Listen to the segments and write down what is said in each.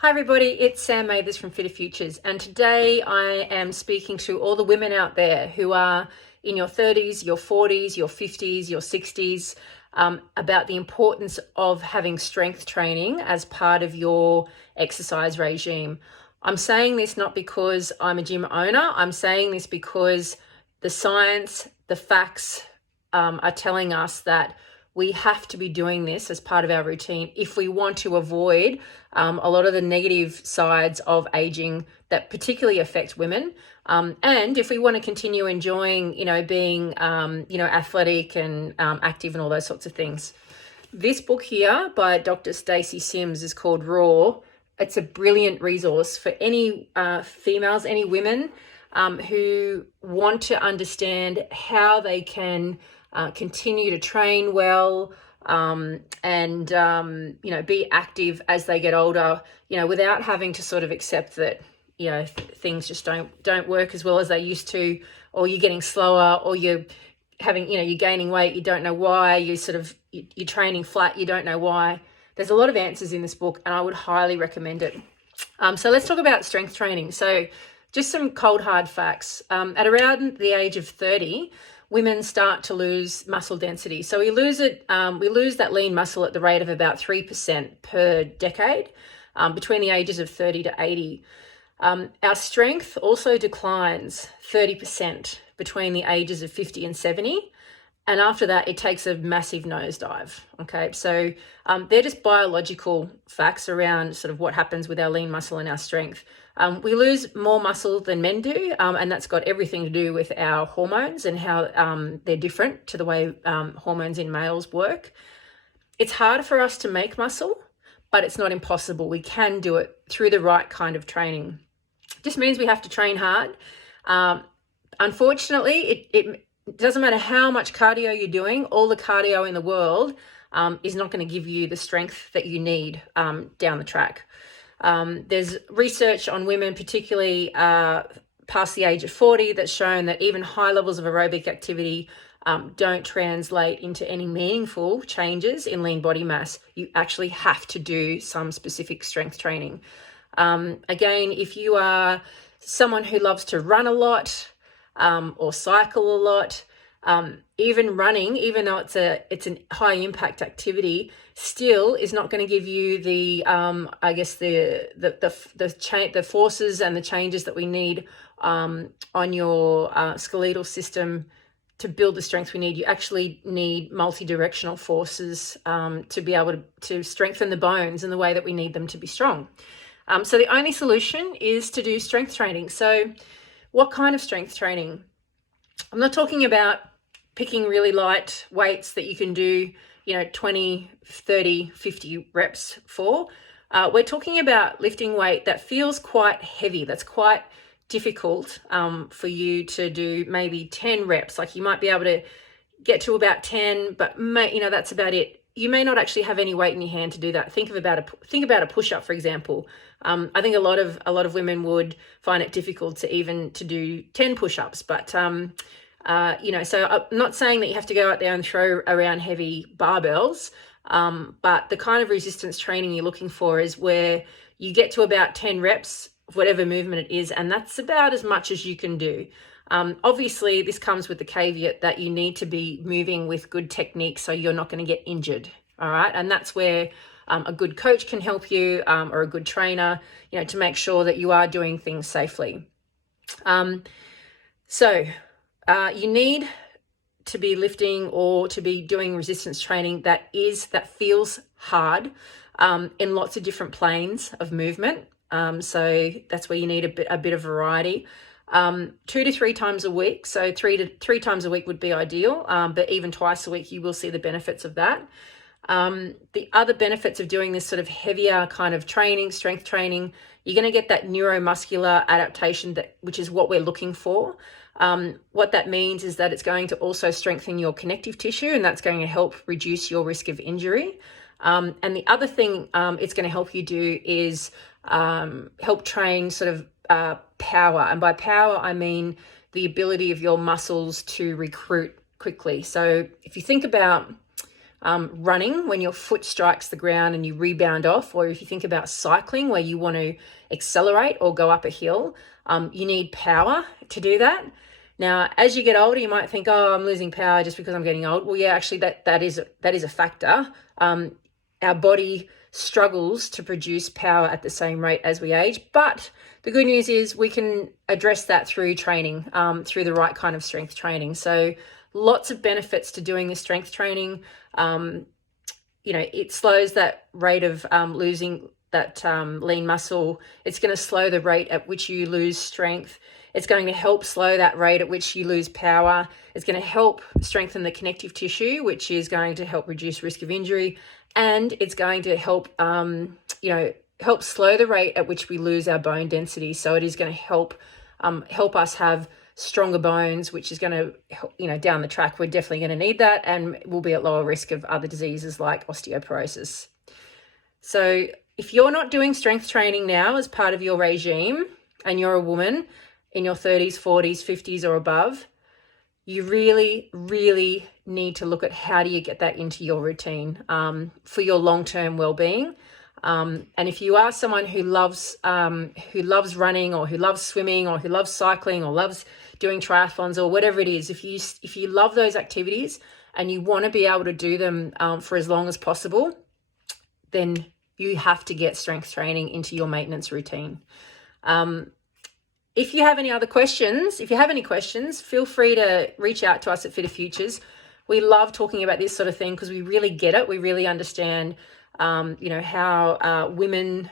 Hi everybody, it's Sam Mathers from Fitter Futures, and today I am speaking to all the women out there who are in your 30s, your 40s, your 50s, your 60s, about the importance of having strength training as part of your exercise regime. I'm saying this not because I'm a gym owner, I'm saying this because the science, the facts are telling us that we have to be doing this as part of our routine if we want to avoid a lot of the negative sides of aging that particularly affect women. And if we want to continue enjoying, being, athletic and active and all those sorts of things. This book here by Dr. Stacey Sims is called Raw. It's a brilliant resource for any females, any women who want to understand how they can continue to train well, and be active as they get older, without having to sort of accept that, things just don't work as well as they used to, or you're getting slower, or you're having, you're gaining weight, you don't know why, you're training flat, you don't know why. There's a lot of answers in this book, and I would highly recommend it. So let's talk about strength training. So just some cold hard facts. At around the age of 30, women start to lose muscle density. So we lose that lean muscle at the rate of about 3% per decade, between the ages of 30 to 80. Our strength also declines 30% between the ages of 50 and 70. And after that, it takes a massive nosedive. Okay, so they're just biological facts around sort of what happens with our lean muscle and our strength. We lose more muscle than men do, and that's got everything to do with our hormones and how they're different to the way hormones in males work. It's hard for us to make muscle, but it's not impossible. We can do it through the right kind of training. It just means we have to train hard. Unfortunately, it doesn't matter how much cardio you're doing, all the cardio in the world is not going to give you the strength that you need down the track. There's research on women, particularly past the age of 40, that's shown that even high levels of aerobic activity don't translate into any meaningful changes in lean body mass. You actually have to do some specific strength training. Again, if you are someone who loves to run a lot or cycle a lot, even running, even though it's a high impact activity, still is not going to give you the the forces and the changes that we need on your skeletal system to build the strength we need. You actually need multi-directional forces to be able to strengthen the bones in the way that we need them to be strong. So the only solution is to do strength training. So what kind of strength training? I'm not talking about picking really light weights that you can do, 20, 30, 50 reps for. We're talking about lifting weight that feels quite heavy, that's quite difficult for you to do maybe 10 reps. Like you might be able to get to about 10, but that's about it. You may not actually have any weight in your hand to do that. Think about a push-up, for example. I think a lot of women would find it difficult to do 10 push-ups, but so I'm not saying that you have to go out there and throw around heavy barbells, but the kind of resistance training you're looking for is where you get to about 10 reps, whatever movement it is, and that's about as much as you can do. Obviously, this comes with the caveat that you need to be moving with good technique so you're not going to get injured, all right? And that's where a good coach can help you, or a good trainer, to make sure that you are doing things safely. You need to be lifting or to be doing resistance training that feels hard in lots of different planes of movement. So that's where you need a bit of variety. 2 to 3 times a week. So three times a week would be ideal, but even twice a week, you will see the benefits of that. The other benefits of doing this sort of heavier kind of training, strength training, you're going to get that neuromuscular adaptation, which is what we're looking for. What that means is that it's going to also strengthen your connective tissue, and that's going to help reduce your risk of injury. And the other thing it's going to help you do is help train sort of power. And by power, I mean the ability of your muscles to recruit quickly. So if you think about running, when your foot strikes the ground and you rebound off, or if you think about cycling where you want to accelerate or go up a hill, you need power to do that. Now, as you get older, you might think, oh, I'm losing power just because I'm getting old. Well, yeah, actually that is a factor. Our body struggles to produce power at the same rate as we age, but the good news is we can address that through training, through the right kind of strength training. So lots of benefits to doing the strength training. It slows that rate of losing that lean muscle. It's going to slow the rate at which you lose strength. It's going to help slow that rate at which you lose power. It's going to help strengthen the connective tissue, which is going to help reduce risk of injury. And it's going to help, help slow the rate at which we lose our bone density. So it is going to help us have stronger bones, which is going to, down the track, we're definitely going to need that, and we'll be at lower risk of other diseases like osteoporosis. So if you're not doing strength training now as part of your regime, and you're a woman in your 30s, 40s, 50s or above, you really, really need to look at how do you get that into your routine for your long-term well-being. And if you are someone who loves running, or who loves swimming, or who loves cycling, or loves doing triathlons, or whatever it is, if you love those activities and you want to be able to do them for as long as possible, then you have to get strength training into your maintenance routine. If you have any other questions, feel free to reach out to us at Fitter Futures. We love talking about this sort of thing because we really get it. We really understand, how women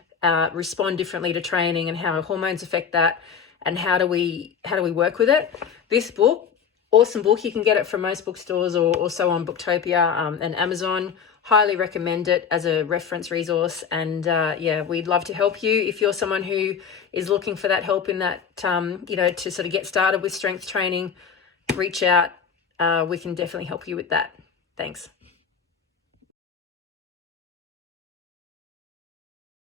respond differently to training, and how hormones affect that, and how do we work with it. This book, awesome book. You can get it from most bookstores or also on Booktopia and Amazon. Highly recommend it as a reference resource. And we'd love to help you. If you're someone who is looking for that help in that, to sort of get started with strength training, reach out. We can definitely help you with that. Thanks.